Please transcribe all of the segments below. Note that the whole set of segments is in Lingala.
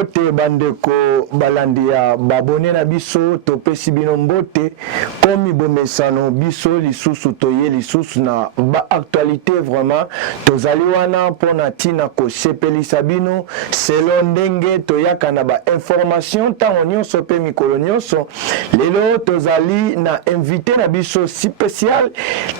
mbote bandeko balandia babone na biso topesi bino mbote komi bomesano biso lisusu toye lisusu na ba actualité vraiment tozali wana pona tina ko sepelisa bino selon ndenge toyaka na ba information tango nyonso pe mikolo nyonso lelo tozali na invité na biso spécial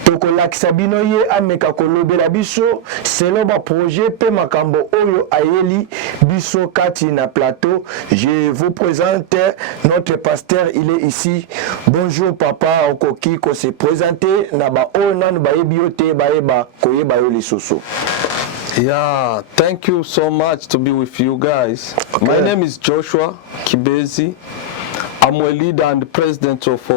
tokolakisa bino ye ameka kolobela biso selon ba projet pe makambo oyo ayeli biso kati na plateau. Je vous présente notre pasteur, il est ici. Bonjour papa okoki ko se présenter na ba onan ba ebiote ba eba koyeba yo lisoso. Yeah, thank you so much to be with you guys. Okay. My name is Joshua Kibezi. I'm a leader and president of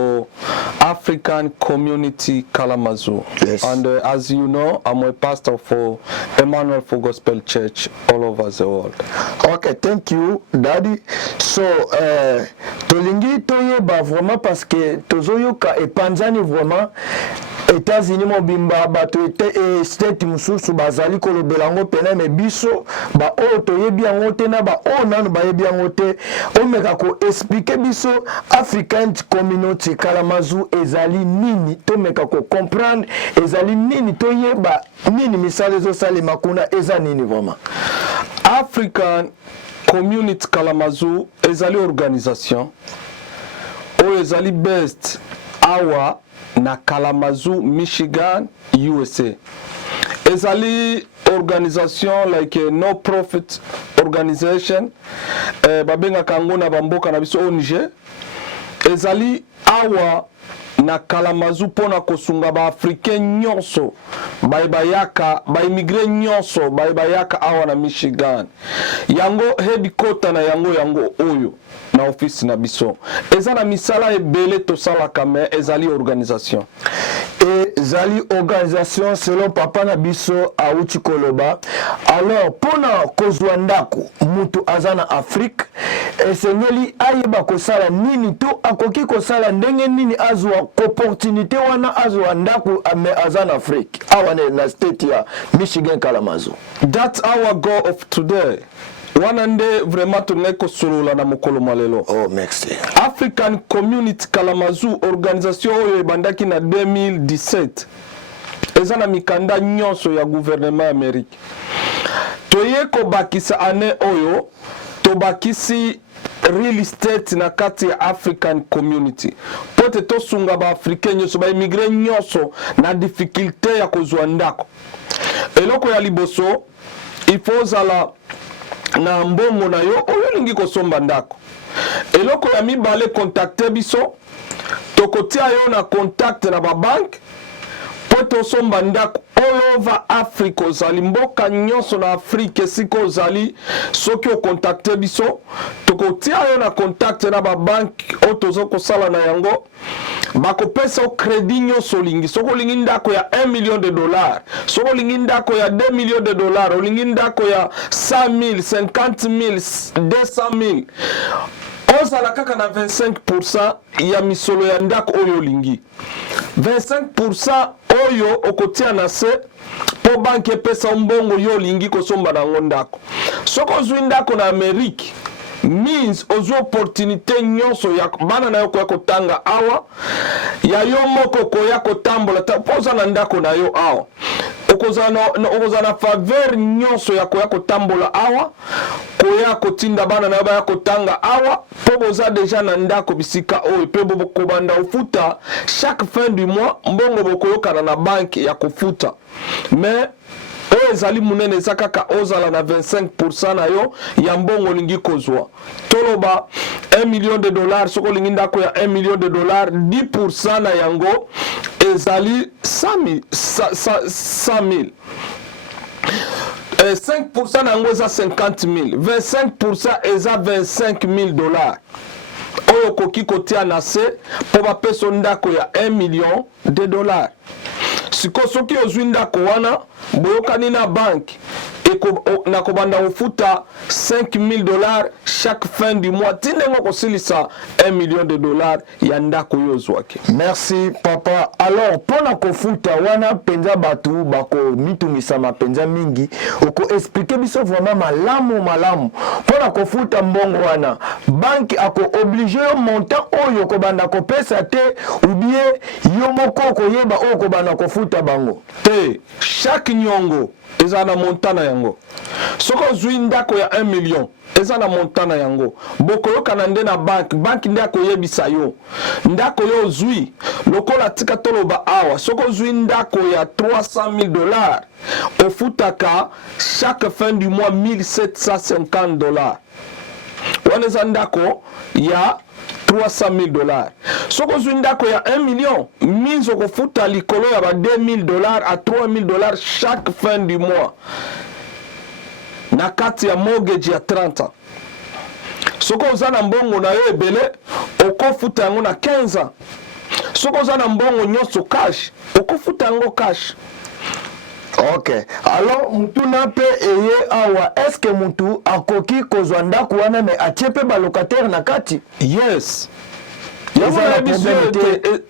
African Community Kalamazoo. Yes. And as you know, I'm a pastor for Emmanuel for Gospel Church all over the world. Okay, thank you, Daddy. So, tolingi toyeba vraiment parce que tozoyoka et panzani vraiment États-Unis mobimba bato ete state mususu bazali kolobela ngo pena me biso ba o toyebi yango te na ba o nanu bayebi yango te o meka ko expliquer biso African Community Kalamazoo ezali nini to meka ko comprendre ezali nini toyeba nini misale zo sale makuna eza nini vraiment. African Community Kalamazoo ezali organisation o ezali best awa na Kalamazoo, Michigan, USA. Ezali organisation like a no-profit organization. Babenga kango na bamboka na biso ONG. Ezali awa na Kalamazoo pona kosunga ba africain nyonso bayaka ba immigré nyonso bayaka awa na Michigan. Yango headquarter na yango oyo na office na biso. Ezana misala ebele to sala kame ezali organisation. Ezali organisation selon papa na biso auti koloba. Alors pona kozwa ndako mutu azana Afrique esengeli ayeba kosala nini to akoki kosala ndenge nini azwa opportunité wana azwa ndako ame azana Afrique awane na state ya Michigan Kalamazoo. That's our goal of today. Wanande vraiment tuneko solola na mokolo malelo. Oh, merci. African Community Kalamazoo organisation oyo bandaki na 2017. Eza na mikanda nyonso ya gouvernement Amerique. Toyeko bakisa ane oyo tobakisi real estate na kati ya African Community. Pote to sunga ba africain nyonso ba immigré nyonso na difficulté ya kozwa ndako. Eloko ya liboso il faut zala na mbongo na yo oyo lingi kosomba ndako. Eloko ya mibale contacter biso tokotia yo na contact na ba bank poto somba ndako all over Africa ozali mboka nyonso na Afrique siko ozali soki o contacter biso tokotia yo na contact na ba bank otozo kosala na yango bakopesa o crédit nyonso lingi soko lingi ndako ya $1 million, soko lingi ndako ya $2 million, lingi ndako ya 100,000, 50,000, 200,000 ozala kaka na 25% ya misolo ya ndako oyo lingi 25% oyo okotia na se po banke pesa mbongo yo lingi kosomba na ndako soko zwi ndako na Amerique means ozo opportunité nyonso ya bana na yo ko kotanga awa ya yo moko ko ya kotambola poza na ndako na yo awa okoza na faveur nyonso ya ko ya kotambola awa ko ya kotinda bana na yo ya kotanga awa po boza deja na ndako bisika oyo pe boko banda ufuta chaque fin du mois mbongo boko yokana na banque ya kofuta mais ezali munene zakaka ozala na 25% na yo ya mbongo lingi kozwa toloba $1 million soko lingi ndako ya $1 million 10% na yango ezali 100,000 5% na yango eza 50,000 25% eza $25,000 oyo koki kotia na se po bapeso ndako ya $1 million. Siko soki ozwi ndako wana boyokani na bank na kobanda ofuta $5,000 chaque fin du mois tindengo kosilisa $1 million ya ndako yo zwaki. Merci papa. Alors pona kofuta wana penza batu bako mitumisa mapenza mingi oko expliquer biso vraiment malamu pona kofuta mbongo wana banki ako obligé yo montant oyo ko banda ko pesa te ou bien yo moko ko yeba o ko banda kofuta bango te. Chaque nyongo ezana montana yango. Soko zwi ndako ya 1 million ezana montana yango. Boko yo kanande na bank ndako yebisa yo. Ndako yo zwi lokola tika toloba awa. Soko zwi ndako ya $300,000 ofutaka chaque fin du mois $1,750. Waneza ndako ya $300,000. Soko zwi ndako ya 1 million, mizo kofuta likolo ya ba $2,000 à $3,000 chaque fin du mois. Na kati ya mortgage ya 30 ans. Soko uzana mbongo na yo ebele, okofuta yango na 15 ans. Soko uzana mbongo nyoso cash, okofuta yango cash. Ok. Alors mutu na pe eye awa, est-ce que mutu akoki kozwa ndako wana me atie pe ba locataire na kati? Yes.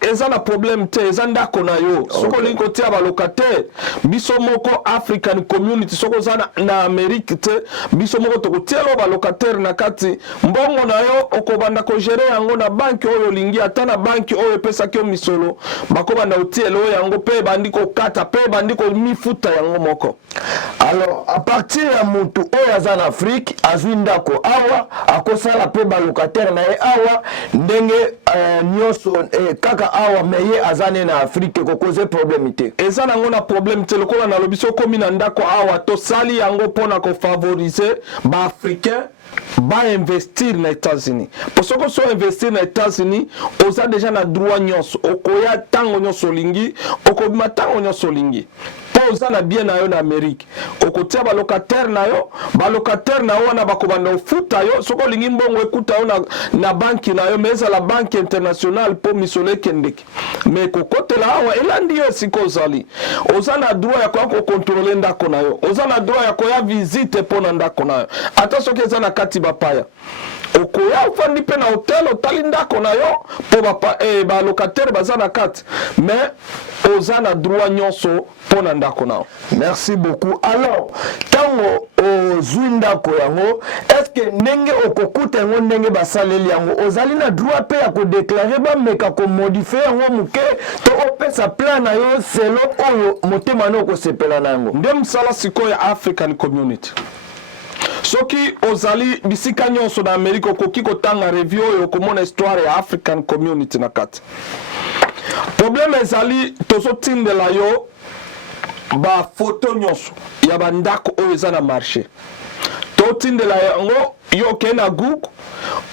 Eza na problème te, eza ndako na yo. Soko linko tia ba locataire, biso moko African community, soko zana na Amerique te, biso moko toko tielo ba locataire na kati, mbongo na yo okobanda ko gérer yango na banki oyo lingi ata na banki oyo pesa kyo misolo, bako banda utielo yango pe bandiko kata pe bandiko mifuta yango moko. Alors à partir ya mutu oyo aza na Afrique, azwi ndako awa, akosala pe ba locataire na ye awa, ndenge nyoso kaka awa meye azane na Afrique ko cause problème te. Eza nango na problème te lokola na lobiso komi na ndako awa to sali yango pona ko favoriser ba africain ba investir na États-Unis. Pour ce que so investir na États-Unis, oza déjà na droit nyonso, okoya tango nyonso lingi, okobima tango nyonso lingi. Oza na bien na yo na Amerique. Okotia ba locataire na yo wana bakobanda ofuta yo, soko lingi mbongo ekuta yo na banki na yo, meza la banque internationale po misole kendeki. Mais kokote la awa elandi yo siko zali. Oza na droit ya kwa contrôler ndako na yo. Oza na droit ya kwa visite po na ndako na yo. Ata soki eza na kati bapaya. Okoya ufandi pe na hotel otali ndako na yo po ba locataire baza na kati. Mais oza na droit nyonso po na ndako na yo. Merci beaucoup. Alors, tango ozwi ndako yango, est-ce que ndenge okokuta yango ndenge basaleli yango, ozali na droit pe ya ko déclarer ba meka ko modifier yango muke to opesa plan na yo selon oyo motema no ko sepela na yango. Nde msala siko ya African community. Soki ozali bisika nyonso na Amerika okoki kotanga review oyo komona histoire ya African community na kati. Problème ezali tozotindela yo ba photo nyonso ya bandako oyo eza na marché. Totindela yango yo ke na Google,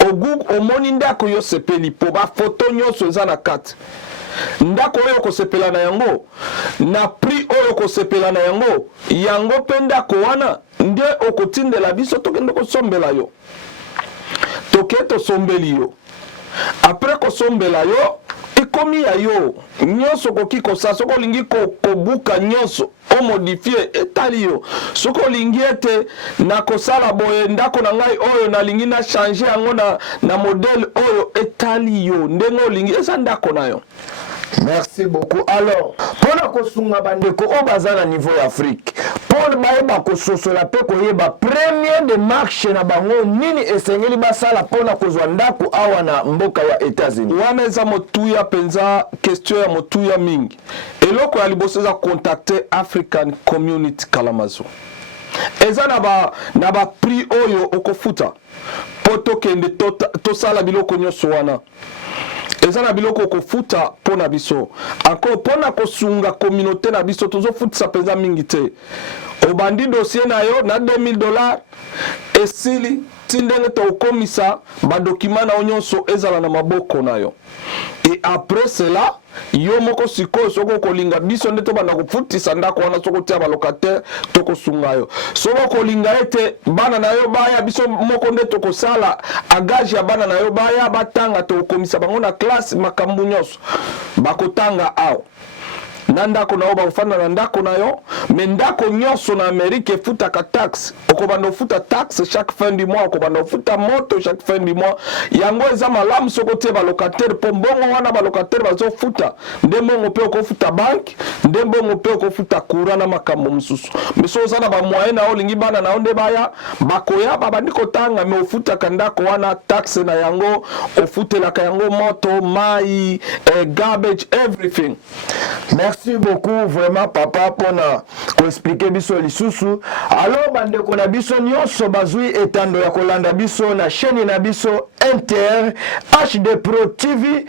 o Google omoni ndako yo sepeli po ba photo nyonso eza na kati. Ndako oyo kosepela na yango na prix oyo kosepela na yango pe ndako wana nde okotindela biso tokende kosombela yo. Toke tosombeli yo. Après kosombela yo ikomi ya yo nyonso koki kosa soko lingi kobuka nyonso o modifier etali yo soko lingi ete na kosala boye ndako na ngai oyo na lingi na changer yango na modèle oyo etali yo ndengo lingi eza ndako na yo. Merci beaucoup. Alors, pour la kosunga bandeko o bazana niveau Afrique, pour baeba kososola pe koyeba premier de marche na bango nini esengeli basala pona kozwa ndako awa na mboka ya États-Unis. Wana eza motuya penza question ya motuya mingi. Eloko ya liboso eza contacter African Community Kalamazoo. Eza na ba prix oyo okofuta poto kende tosala biloko nyonso wana. Eza na biloko kofuta pona biso. Encore pona kosunga communauté na biso tozo futisa penza mingi te. Obandi dossier na yo na $2,000 esili tindenge to komisa ba document na nyonso ezala na maboko na yo. Et après cela yo moko siko soko kolinga biso nde to bana kofutisa ndako wana soko tia ba locataire to kosunga yo. Soko kolinga ete bana na yo baya biso moko nde to kosala agage ya bana na yo baya batanga to komisa bango na classe makambu nyonso bakotanga awo. na ndako na yo bakofanda na ndako na yo, me ndako nyonso na Amerike efutaka taxe. Okobanda ofuta taxe chaque fin du mois, okobanda ofuta moto chaque fin du mois. Yango eza malamu soko tie balocataire po mbongo wana balocataire bazofuta nde mbongo pe okofuta banque, nde mbongo pe okofuta courant na makambo mosusu. Me so oza na bamoyen na yo olingi bana na yo nde baya bakoya babandi kotanga, me ofutaka ndako wana taxe na yango, ofutelaka yango moto, mai, garbage, everything. Merci beaucoup vraiment papa pona ko expliquer biso lisusu. Alors bandeko na biso nyonso bazui etando ya kolanda biso na chaîne na biso Inter HD Pro TV,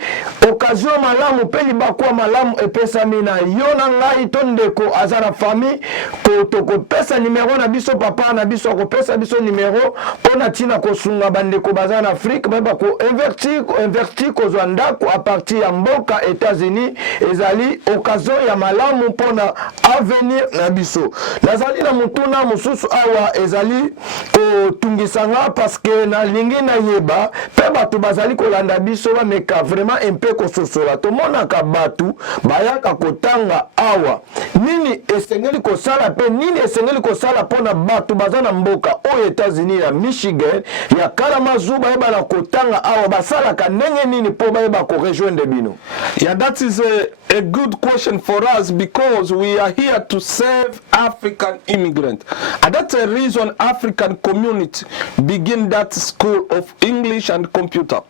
occasion malamu peli bakwa malamu epesami na yo na ngai to ndeko azana famille ko toko pesa numéro na biso papa na biso ko pesa biso numéro pona tina ko sunga bandeko bazana Afrique ba ko inverti ko zwanda ko a partir ya mboka États-Unis ezali occasion ya malamu pona avenir na biso. Nazali na mutuna mususu awa ezali ko tungisanga parce que na lingi na yeba pe batu bazali kolanda biso ba meka vraiment un peu kososola to monaka batu bayaka kotanga awa nini esengeli kosala pe nini esengeli kosala pona batu bazana mboka o États-Unis ya Michigan ya Kalamazoo bayeba na kotanga awa basala ka ndenge nini po bayeba ko rejoindre bino. Yeah, that is a good question for us because we are here to serve African immigrants. And that's a reason African community begin that school of English and computer.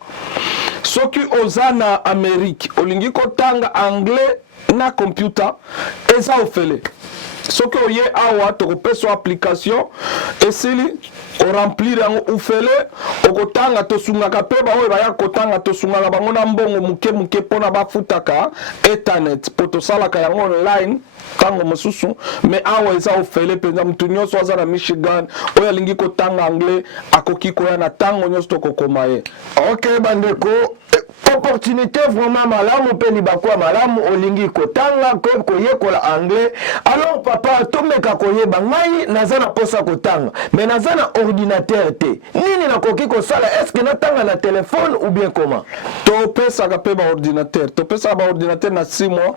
Soki ozana Amerique, olingi kotanga anglais na computer, eza ofele. Soki oye awa tokopeso application, esili o remplir yango ufele okotanga tosungaka pe ba oyo baya kotanga tosungaka bango na mbongo muke pona bafutaka internet po tosalaka yango online tango mosusu. Me awa eza ofele penza mutu nyonso aza na Michigan oyo alingi kotanga anglais akoki koya na tango nyonso tokokoma ye. Ok bandeko, opportunité vraiment malamu pe libakwa malamu olingi kotanga ko yekola anglais. Alors papa tomeka koyeba ngai nazana posa kotanga mais nazana ordinateur te nini nakoki kosala, est-ce que natanga na téléphone ou bien comment? To pesa ka pe ba ordinateur, to pesa ba ordinateur na 6 mois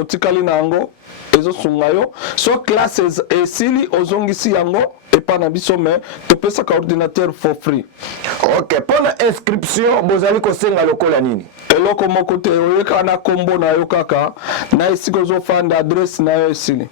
otikali na yango ezo sunga yo so classes esili ozongisi yango epa na biso me to pesa ka ordinateur for free. Ok, pona inscription bozali kosenga lokola nini? Eloko moko te oyeka na kombo na yo kaka na esiko zo fanda adresse na yo esili.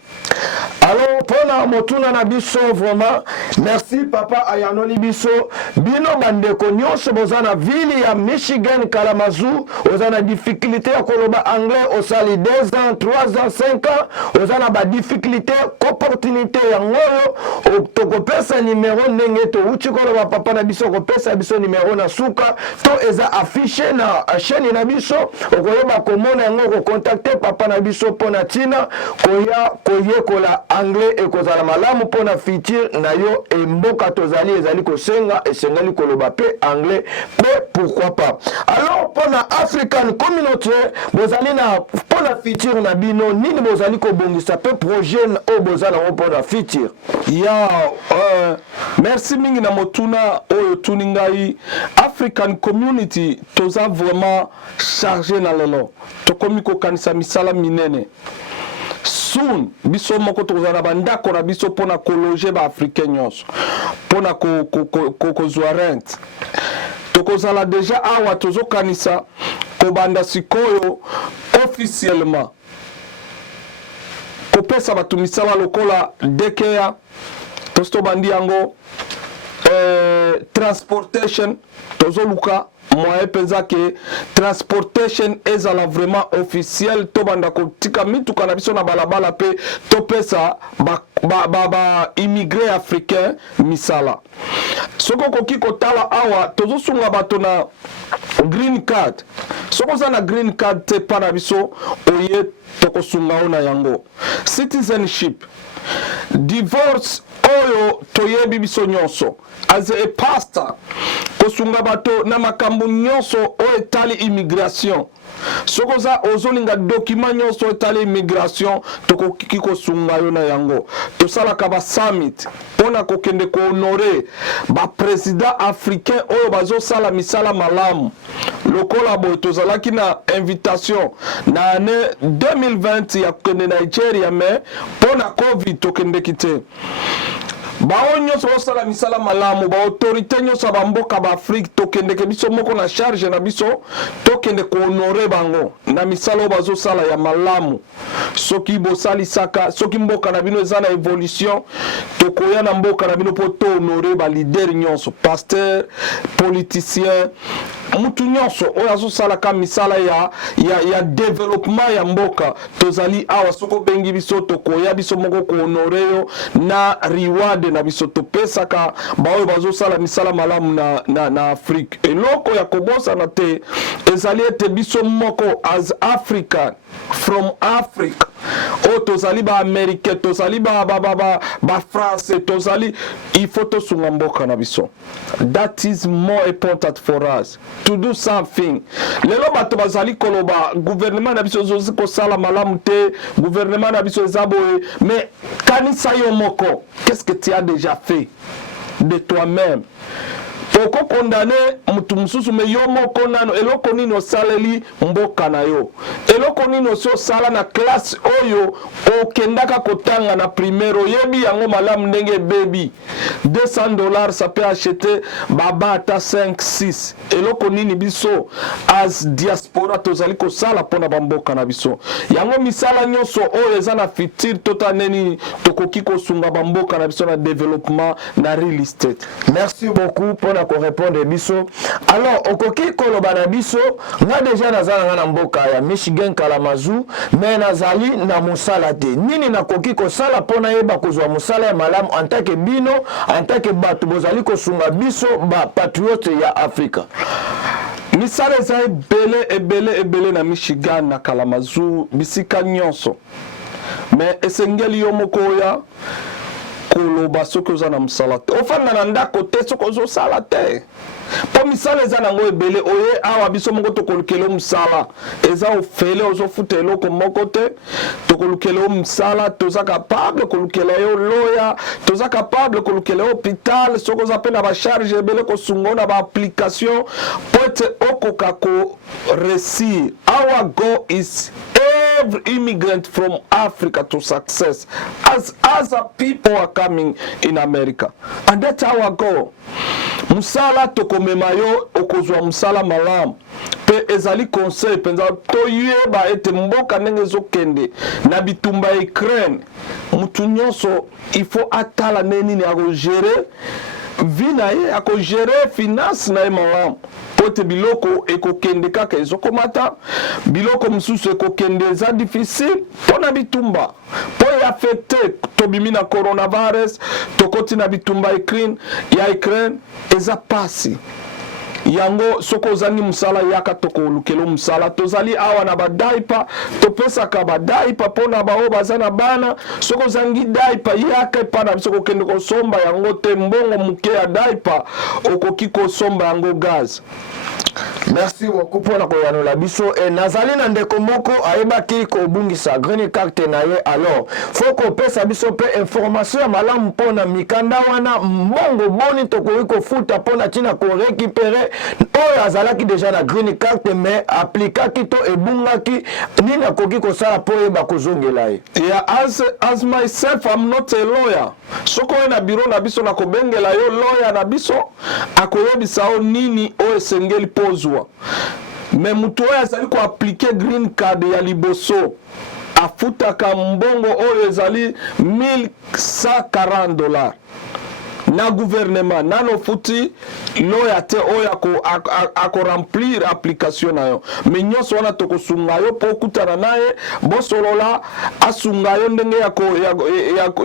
Alors pona motuna na biso vraiment merci papa ayanoli biso bino bandeko nyonso bozana ville ya Michigan Kalamazoo ozana difficulté ya koloba anglais osali 2 ans 3 ans 5 ans ozana ba difficulté opportunité ya ngolo tokopesa numéro ndenge to uchi koloba papa na biso kopesa biso numéro na suka to eza affiché na chaîne na biso okoyeba komona yango ko contacter papa na biso pona tina koya koyekola anglais ekozala malamu pona futur na yo mboka tozali ezali kosenga esengeli koloba pe anglais mais pourquoi pas. Alors pona African communauté bozali na pona futur na bino nini bozali kobongisa pe projet o bozala pona futur ya merci mingi na motuna oyo tuningai African community toza vraiment chargé na lelo tokomi kokanisa misala minene soon biso moko tozala bandako na biso pona kologer ba africain nyonso pona kozwa rent tokozala deja awa tozokanisa kobanda sikoyo officiellement kopesa batu misala lokola dekeya tosto bandi yango transportation tozoluka moyen penza ke transportation ezala vraiment officiel to banda kotika mituka na biso na balabala pe to pesa ba immigré africain misala soko koki kotala awa tozosunga bato na green card soko za na green card te pana biso oye tokosunga ona yango citizenship divorce oyo toyebi biso nyonso as a pastor kosunga bato na makambo nyonso o etali immigration soko za ozolinga document nyonso etali immigration tokoki kosunga yo na yango tosalaka ba summit pona kokende ko honorer ba président africain oyo bazosala misala malamu lokola boye tozalaki na invitation na année 2020 ya kokende Nigeria mais mpo na covid tokendeki te. Bao nyonso osala misala malamu, ba autorité nyonso ba mboka ba Afrique tokendeke biso moko na charge na biso tokende ko honorer bango na misala bazo sala ya malamu. Soki bosali saka, soki mboka na bino eza na évolution, tokoya na mboka na bino po to honorer ba leader nyonso, pasteur, politicien, mutu nyonso oyo azosala ka misala ya développement ya mboka tozali awa soko bengi biso tokoya biso moko ko honorer yo na reward na biso topesaka baoyo bazosala misala malamu na Afrique. Eloko ya kobosa na te ezali ete biso moko as African from Africa o tozali ba Americain, tozali ba français, tozali il faut to sunga mboka na biso. That is more important for us to do something. Lelo bato bazali koloba gouvernement na biso zozi ko sala malamu te, gouvernement na biso zaboe, mais kanisa yo moko, qu'est-ce que tu as déjà fait de toi-même? Poko condamné mutu mususu me yo moko nano eloko nini osaleli mboka na yo, eloko nini oso sala na classe oyo okendaka kotanga na primaire oyebi yango malamu ndenge baby $200 ça peut acheter baba ata 5-6. eloko nini biso as diaspora tozali kosala pona bamboka na biso yango misala nyonso oyo eza na futur tota neni tokoki kosunga bamboka na biso na développement na real estate. Merci beaucoup pour ko répondre biso. Alors okoki koloba na biso nga déjà nazala na mboka ya Michigan Kalamazoo mais nazali na musala te nini nakoki kosala pona yeba kozwa musala ya malamu en tant que bino en tant que bato bozali kosunga biso ba patriote ya Afrika. Misala eza ebele na Michigan na Kalamazoo bisika nyonso mais esengeli yo moko ya koloba soki oza na mosala te ofanda na ndako te soki ozosala te po misala eza nango ebele oye awa biso moko tokolukela mosala eza ofele ozofuta eloko moko te tokolukela mosala toza capable kolukela yo loya toza capable kolukela hôpital soki oza mpe na bacharge ebele kosunga na baapplication po ete okoka koresir. Our goal is every immigrant from Africa to success as other people are coming in America, and that's our goal. Musala tokomema yo okozwa musala malamu pe ezali conseil penza toyeba ete mboka ndenge ezokende na bitumba Ukraine mutu nyonso il faut atala neni akogere vi na ye akogere finance na ye malamu pote biloko ekokende kaka ezokomata biloko msusu ekokende eza difficile pona bitumba po ya affecte tobimi na coronavirus tokoti na bitumba ya Ukraine eza pasi yango soko ozali musala yaka tokolukelo musala tozali awa na badaipa topesaka badaipa pona bao baza na bana soko ozangi daipa yaka epana biso kokende kosomba yango te mbongo muke ya daipa okoki kosomba yango gaz. Merci beaucoup pour la koyanola biso et nazali na ndeko moko ayebaki ko bungisa green card na ye alors faut ko pesa biso pe information ya malamu pona mikanda wana mbongo boni tokoki kofuta pona tina ko récupérer oyo azalaki déjà na green card mais aplikaki to ebungaki nini akoki kosala po yeba kozongela ye. Yeah, as myself I'm not a lawyer. Soko na bureau na biso na kobengela yo lawyer na biso akoyebisa o nini o esengeli pozwa. Mais mutu oyo azali ko appliquer green card ya liboso afutaka mbongo oyo ezali $1140 na gouvernement nano futi loya te oyo ako remplir application na yo mais nyonso wana tokosunga yo po kutana naye bosolola asunga yo ndenge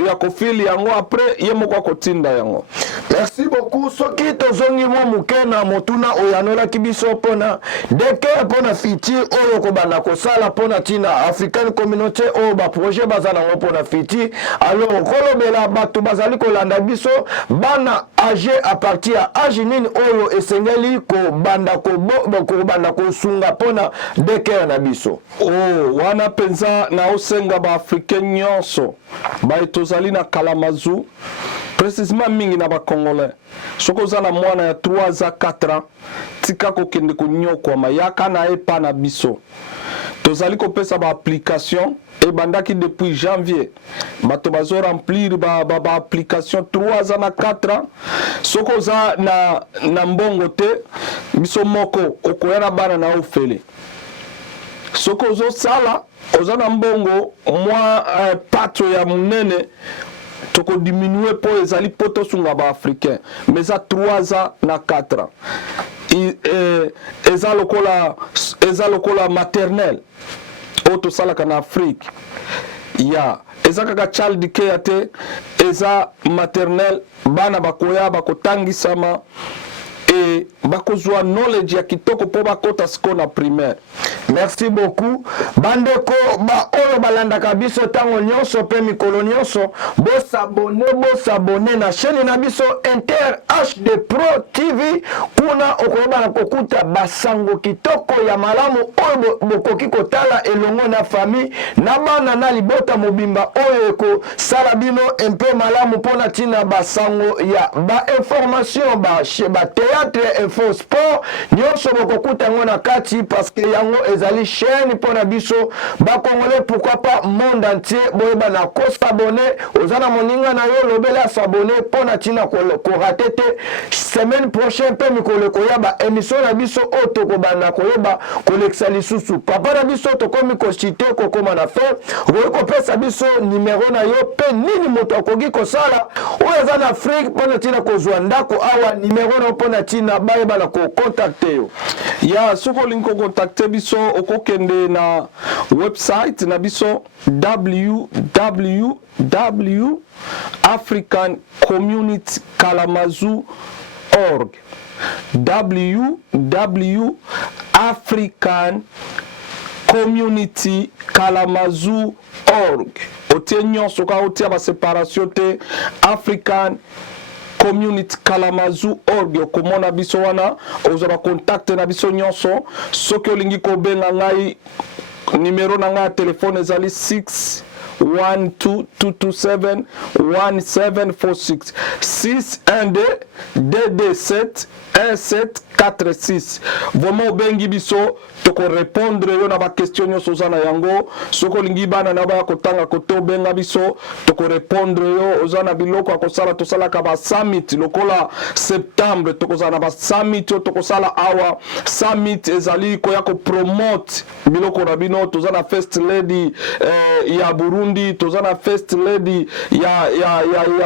ya kofili yango après ye moko akotinda yango. Merci beaucoup. Soki tozongi mo mukena motuna oyanola kibiso pona deke pona fiti oyo ko bana ko sala pona tina African communauté o ba projet bazana ngo pona fiti alors kolobela bato bazali ko landa biso bana âgé à partir à âge nini oyo esengeli ko banda ko sunga pona deke na biso. Oh wana penza na osenga ba africain nyonso ba etozali na Kalamazoo précisément mingi na ba congolais soko za na mwana ya 3 à 4 ans tika ko kende ko nyokwama yaka na epa na biso tozali kopesa ba application et bandaki depuis janvier bato bazo remplir ba application 3 ans na 4 ans soko za na mbongo te biso moko okoyana bana na ofele soko ozo sala oza na mbongo mwa pato ya munene toko diminuer po ezali poto sunga ba africain mais za 3 ans na 4 ans eza lokola maternelle oto salaka na Afrique ya eza kaka child care te eza maternelle bana bakoya bakotangisama et bakozwa knowledge ya kitoko po bakota siko na primaire. Merci beaucoup bandeko ba oyo balandaka biso tango nyonso pe mikolo nyonso bosabone na chaîne na biso Inter HD Pro TV kuna okoyeba na kokuta basango kitoko ya malamu oyo bokoki kotala elongo na famille na bana na libota mobimba oyo eko sala bino mpe malamu pona tina basango ya ba information ba théâtre info sport nyonso bokokuta ngo na kati parce que yango ezali chaîne pona biso ba congolais pourquoi pas monde entier boyeba na ko s'abonner ozana moninga na yo lobela s'abonner pona tina ko rater te semaine prochaine pe mikolo ko ya ba émission na biso otoko bana ko yeba koleksa lisusu papa na biso to komi ko citer ko koma na fin ko pesa biso numéro na yo pe nini moto akogi ko sala o za na Afrique pona tina ko zwa ndako awa numéro na pona tina bayeba na ko contacter yo ya soko linko contacter biso okokende na website na biso www.africancommunitykalamazoo.org www.africancommunitykalamazoo.org otie nyonso ka otie ba séparation te African Community Kalamazoo.org okomona biso wana ozaba contacte na biso nyonso soki olingi kobenga ngai numéro na ngai ya telefone ezali 612-227-1746 612-DD7-1746 vraiment obengi biso toko répondre yo na ba question nyonso za na yango soko olingi bana na ba kotanga kote obenga biso toko répondre yo oza na biloko akosala tosalaka ba summit lokola septembre tokozala na ba summit yo tokosala awa summit ezali koya ko promote biloko na bino toza na first lady ya Burundi toza na first lady ya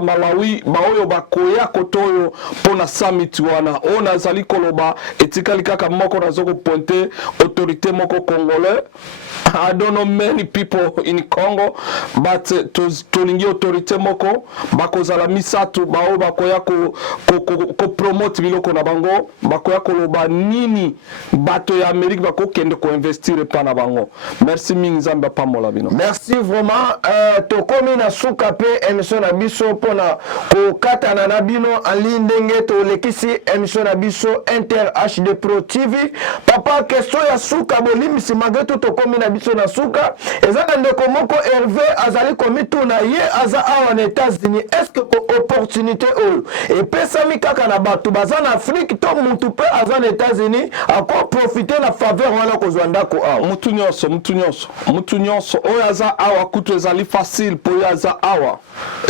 Malawi baoyo bakoya kotoyo pona summit wana ona azali koloba etikali kaka moko nazoko pointer autorité moko congolais. I don't know many people in Congo, but tolingi autorité moko bakozala misatu bao bakoya ko promote biloko na bango bakoya koloba nini bato ya Amérique bako kende ko investir pa na bango. Merci mingi Nzambe pamola bino. Merci vraiment tokomi na suka pe émission na biso pona ko katana na bino en ligne ndenge to lekisi émission na biso Inter HD Pro TV. Papa question ya suka bolimisi mageto tokomi na biso na suka ezaka ndeko moko Hervé azali komitu na ye aza awa na États-Unis est-ce que opportunité oyo epesami kaka na bato baza na Afrique to mutu pe aza na États-Unis ako profiter na faveur wana kozwa ndako awa mutu nyonso oyo aza awa kutu ezali facile po yo aza awa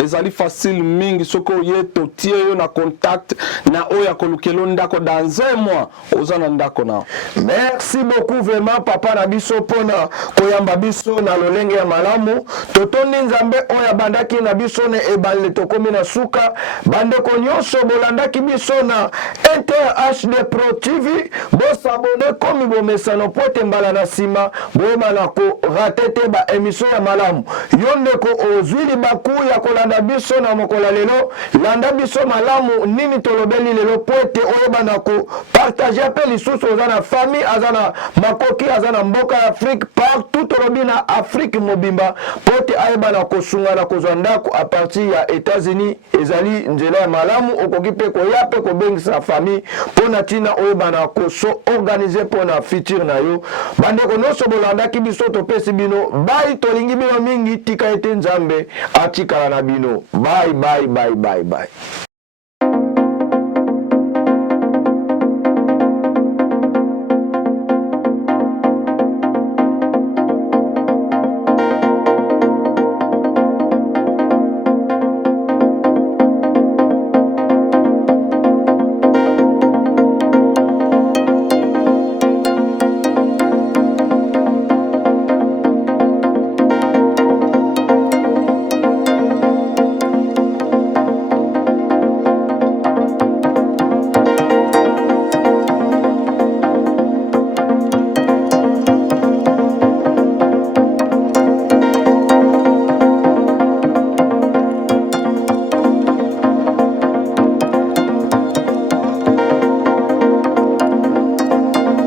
ezali facile mingi soko ye totie yo na contact na oyo akolukelo ndako dans un mois oza na ndako na. Merci beaucoup vraiment papa na biso pona koyamba biso na lolenge ya malamu totondi Nzambe oya bandaki na biso ne ebale tokomi na suka bandeko nyonso bolandaki biso na Inter HD Pro TV bosabone komi bomesano pote mbala na sima boyeba na ko ratete ba émission ya malamu yo ndeko ozwili baku ya kolanda biso na mokola lelo landa biso malamu nini tolobeli lelo pote oyeba na ko partager pe lisusu oza na famille azana makoki azana mboka ya Afrique partout tolobi na Afrique mobimba pote ayeba na kosunga na kozwa ndako a partir ya États-Unis ezali nzela ya malamu okoki pe koya pe kobengisa famille pona tina oyeba na koso organiser pona futur na yo bandeko nyonso bolandaki biso to pe topesi bino bai tolingi bino mingi tika ete nzambe atikala na bino bye bye bye bye bye.